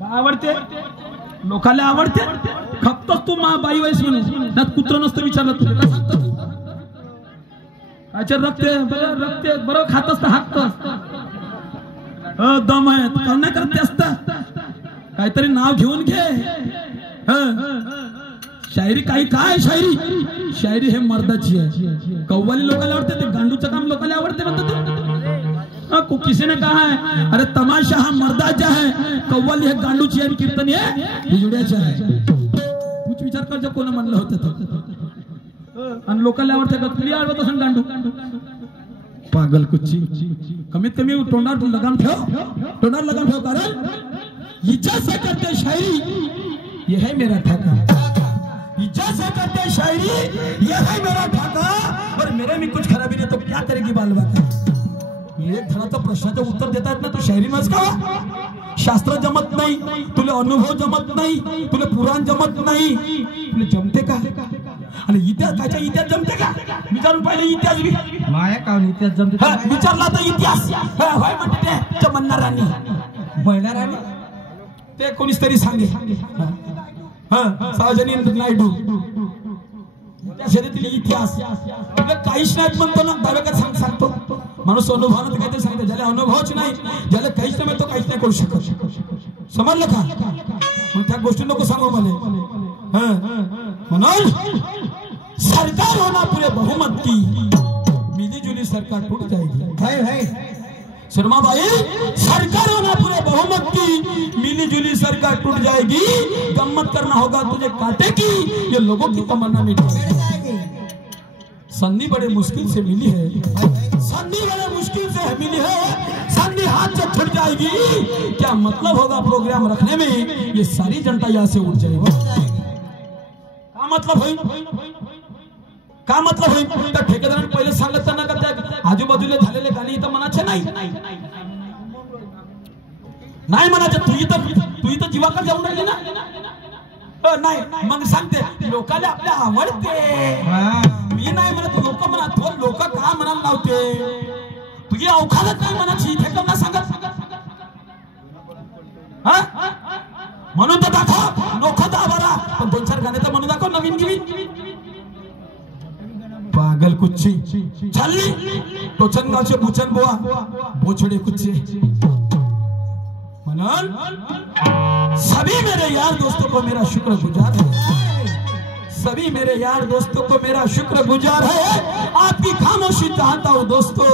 आवडते लोकांना आवडते खपतोस तू मा बाई वयस म्हणून त्यात कुत्र नसतं विचारलं तुला काय सांगतो अच्छा रक्ते बरं खातस तर हाकतस दम आहे का नाही करत ते असतं काहीतरी नाव घेऊन घे शायरी काही काय शायरी हे मर्दाची आहे कव्वाली लोकांना आवडते ते गांडूचं काम लोकांना आवडते म्हणतात को किसी ने कहा है अरे तमाशा हा मर्दाचा है कव्वाली हे गांडूची आहे कीर्तन हे हिजड्याचे आहे तूच विचार कर जे कोण म्हणलं होतं आणि लोकांना आवडते का तुला आवडत असेल गांडू पागल कुच्ची कमीत कमी तोंडावर लगाम ठेव कारण इच्छा से करते शायरी ये है मेरा ठाका इच्छा से करते शायरी ये है मेरा ठाका और मेरे में कुछ खराबी नहीं तो क्या करेगी बाल बाका एक धराचा प्रश्नाचं उत्तर देता येत ना तू शायरी नस का शास्त्र जमत नाही तुला अनुभव जमत नाही तुला पुराण जमत नाही तुला जमते का आणि इतिहास कायचा इतिहास जमते का विचारून पाहिलं इतिहास बी माया का इतिहास जमते विचारला तर इतिहास होय म्हणते ते चमन्ना राणी महिला राणी ते कोणीच तरी सांगे सार्वजनिक नायडू त्या शरीरातील इतिहास काहीच नाही म्हणतो ना दाव्याकडे सांगतो माणूस अनुभवानं काहीतरी सांगतो ज्याला अनुभवच नाही ज्याला काहीच नाही तो काहीच नाही करू शकत समजलं का मग त्या गोष्टी नको सांगू मला म्हणून सरकार होना पूरे बहुमत की मिली जुली सरकार टूट जाएगी है शर्मा भाई सरकार होना पूरे बहुमत की मिली जुली सरकार टूट जाएगी गम्मत करना होगा तुझे काटे की ये लोगों की तमन्ना मिट जाएगी संधि बड़े मुश्किल से मिली है संधि बड़े मुश्किल से मिली है संधि हाथ से छूट जाएगी क्या मतलब होगा प्रोग्राम रखने में ये सारी जनता यहाँ से उठ जाएगी क्या मतलब है का मतलब होईल त्या ठेकेदाराने पहिले सांगितलं का त्या आजूबाजूला झालेले गाणी इथं मनाचे नाही म्हणायचं तू इथं जीवाकडे जाऊन राहिली ना नाही मग सांगते लोकांना आपल्या आवडते मी नाही म्हणत लोक म्हणत लोक का म्हणायला लावते तुझी अवकाळच नाही म्हणायची इथे कम ना सांगत म्हणून तर दाखव नोखो दाबारा पण 2-4 गाणे तर म्हणून दाखव नवीन पागल कुच्ची चालली टोचनगावचे बुचन बुवा बोचडे कुच्चे म्हणून सभी मेरे यार दोस्तों को मेरा शुक्रगुजार है सभी मेरे यार दोस्तों को मेरा शुक्रगुजार है आपकी खामोशी चाहता हूँ दोस्तों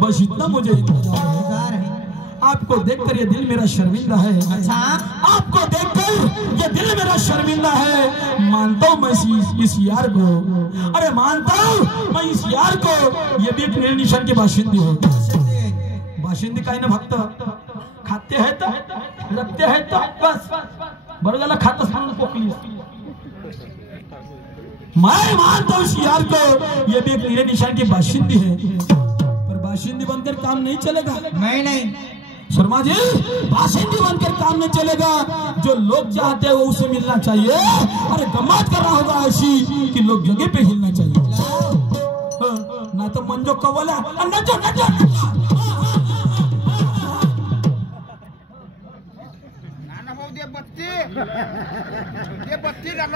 बस इतना मुझे इंतजार है आपको देखकर ये दिल मेरा शर्मिंदा है अच्छा आपको देखकर ये दिल मेरा शर्मिंदा है मानता हूँ मैं इस यार को अरे मानता हूँ मैं इस यार को ये भी एक निर्निशान के बाशिंदी हो बाशिंदी काही ना फक्त खाते हैं तो रखते हैं तो बस बरं झालं खातं सांगून पोकली मैं मानता हूँ इस यार को ये भी एक निर्निशान की बाशिंदी है पर बाशिंदी बनकर काम नहीं चलेगा नहीं शर्मा जी बाशिंदी बनकर काम नहीं चलेगा जो लोग चाहते हैं वो उसे मिलना चाहिए अरे गम्मत करना होगा ऐसी कि लोग जगह पे हिलना चाहिए ना तो मंजो कवला नचो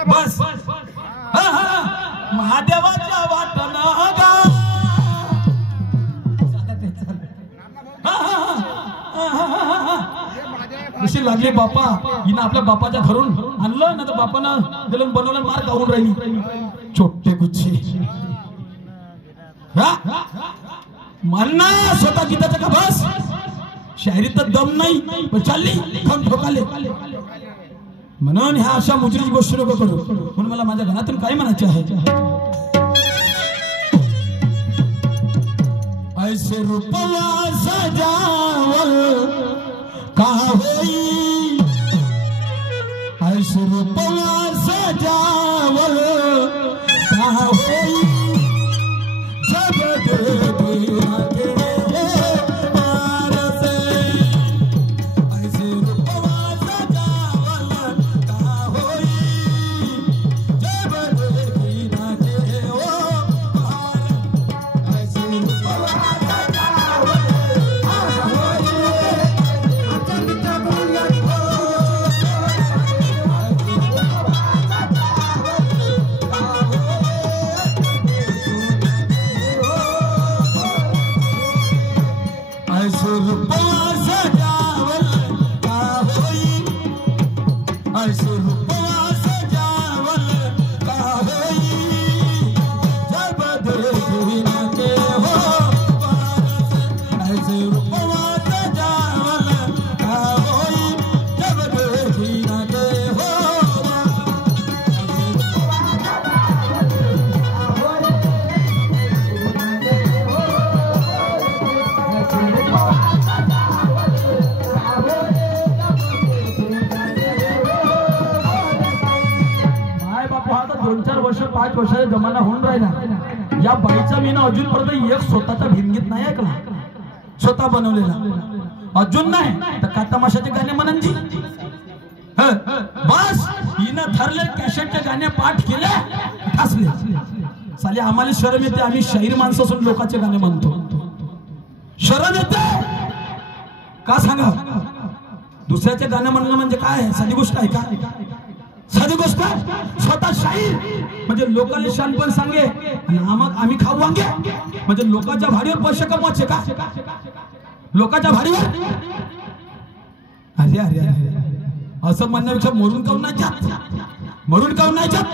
बस महादेवाच्या वाटण कशी लागली बापा हिनं आपल्या बापाच्या घरून आणलं ना तर बापानं दिलं बनवलं मार काढून राहिली छोटे गुच्छे मानना स्वतः गीताचं का बस शायरीत तर दम नाही पण चालली खम ठोकाले म्हणून ह्या अशा मुजरीची गोष्टी नको करू म्हणून मला माझ्या घरातून काय म्हणायचे आहे ऐसे रूपवा सजावल का होई ऐसे रूपवा सजावल का होई जब 5 वर्षाचा जमाना होऊन राहिला, या बाईचा मी ना अजूनपर्यंत एक स्वतःचा भिंगीत नाही ऐकला, स्वतः बनवलेला अजून नाही. तर का तमाशाचे गाणे म्हणन जी बस हिनं ठरले कॅसेटचे गाणे पाठ केले ठासले. साले आम्हाला शरम येते, आम्ही शाहीर माणसं असून लोकांचे गाणे म्हणतो, शरम येते का सांगा. दुसऱ्याचे गाणे म्हणणं म्हणजे काय साधी गोष्ट आहे का? साधी गोष्ट. स्वतः शाहीर म्हणजे लोकांना शानपण सांगे आणि आम्ही खाऊ वांगे, म्हणजे लोकांच्या भाडीवर पैसे कमवायचे का? लोकांच्या भाडीवर. अरे अरे अरे असं म्हणण्यापेक्षा मरून काऊन नाही जात, मरून काऊन नाही जात.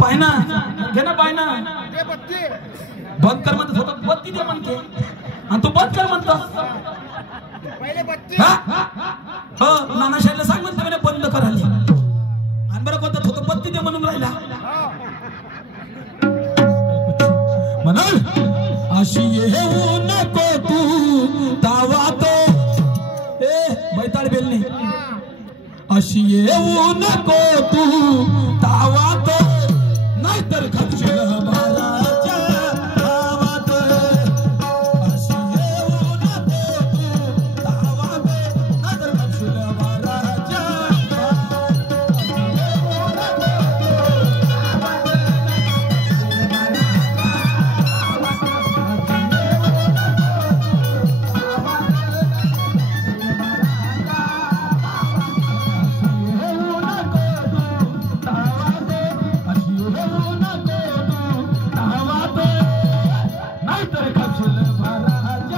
पाय ना घे ना, पाय ना बंद कर म्हणतो, स्वतः बत्ती दे म्हणते आणि तू बंद कर म्हणतो. नानाशाहीला सांग म्हणतो बंद करायला, आणि बरं कोणतं होतं बत्ती दे म्हणून राहिला म्हणून. अशी येऊ नको तू तावा तो बैताळ बेलने, अशी येऊ नको तू तावा तो, नाहीतर खपशील बाळाच्या गावात. अशी येऊ नको तू तावा तो, नाहीतर खपशील बाळाच्या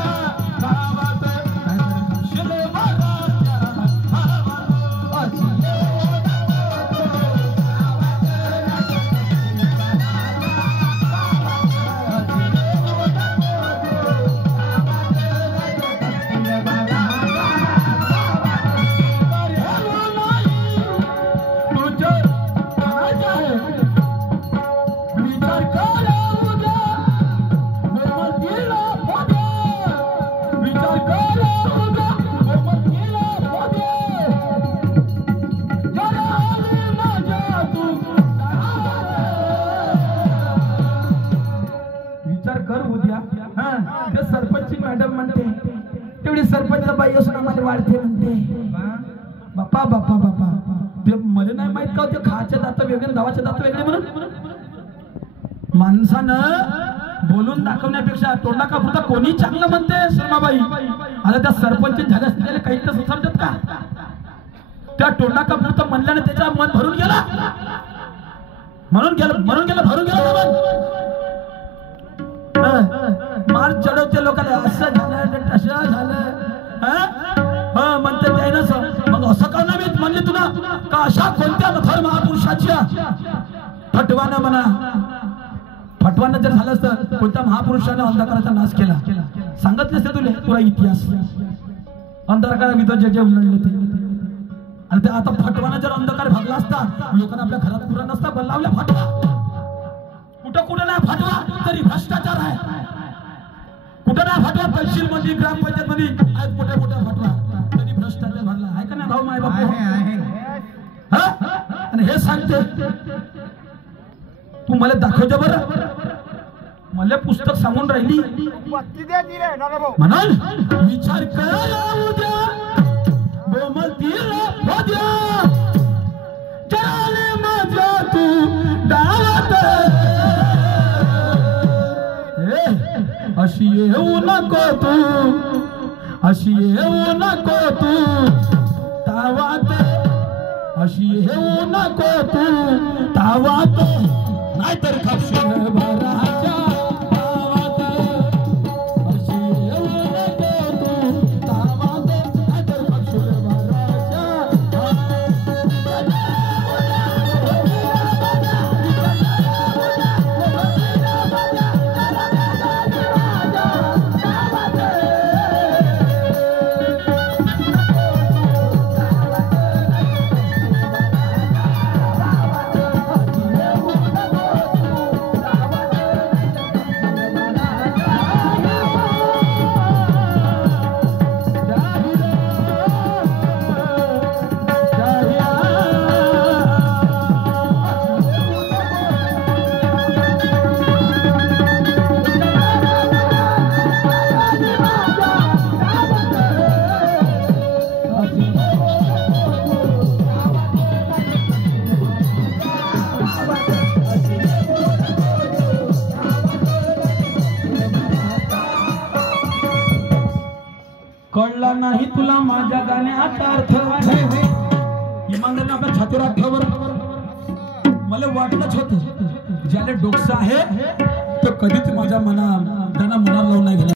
बाई असून आम्हाला वाढते म्हणते. बापा बापा बापा ते मला नाही माहित का ते खायचे दात वेगळे धावाचे दात वेगळे म्हणून. माणसानं बोलून दाखवण्यापेक्षा तोंडा का पुरता कोणी चांगलं म्हणते शर्माबाई. आता त्या सरपंच झाल्या असलेले काही तर समजत का? त्या तोंडा का पुरता म्हणल्याने त्याचा मन भरून गेला, म्हणून गेला भरून गेला. मार चढवते लोकांना, असं झालं तसं झालं म्हणते त्यानं. मग असं का नाही म्हणले तुला का अशा कोणत्या नफर महापुरुषाच्या फटवानं म्हणा, फटवानं जर झालं असतं कोणत्या महापुरुषानं अंधकाराचा नाश केला सांगितले असते तुला पुरा इतिहास. अंधकारा विरुद्ध जे लढले ते, आणि ते आता फटवानं जर अंधकार भागला असता लोकांना आपल्या घरात पुरा नसता बदलावल्या. फटवा कुठं कुठं नाही, फटवा तरी भ्रष्टाचार आहे. कुठं नाही फटवा, तहसील मध्ये ग्रामपंचायत मध्ये आहेत मोठ्या मोठ्या फटवा, तरी भ्रष्टाचार भरला आहे का नाही भाऊ माय बापू. आणि हे सांगते तू मला दाखवते बरं, मला पुस्तक सांगून राहिली म्हणाल विचार करा उद्या बोमलतील उद्या चले माझ्या तू डावात. अशी येऊ नको तू, अशी येऊ नको तू तावात, अशी येऊ नको तू तावात, नाहीतर खापशील भराच्या गावात. अशी येऊ नको तू तावात, नाहीतर खापशील भराच्या कळला नाही तुला माझ्या गाण्याचा अर्थ इमानदारीने आपल्या छातीवर ठेवर मला वाटलंच होतं ज्याला डोकसा आहे तो कधीच माझ्या मनाला लावून नाही गेला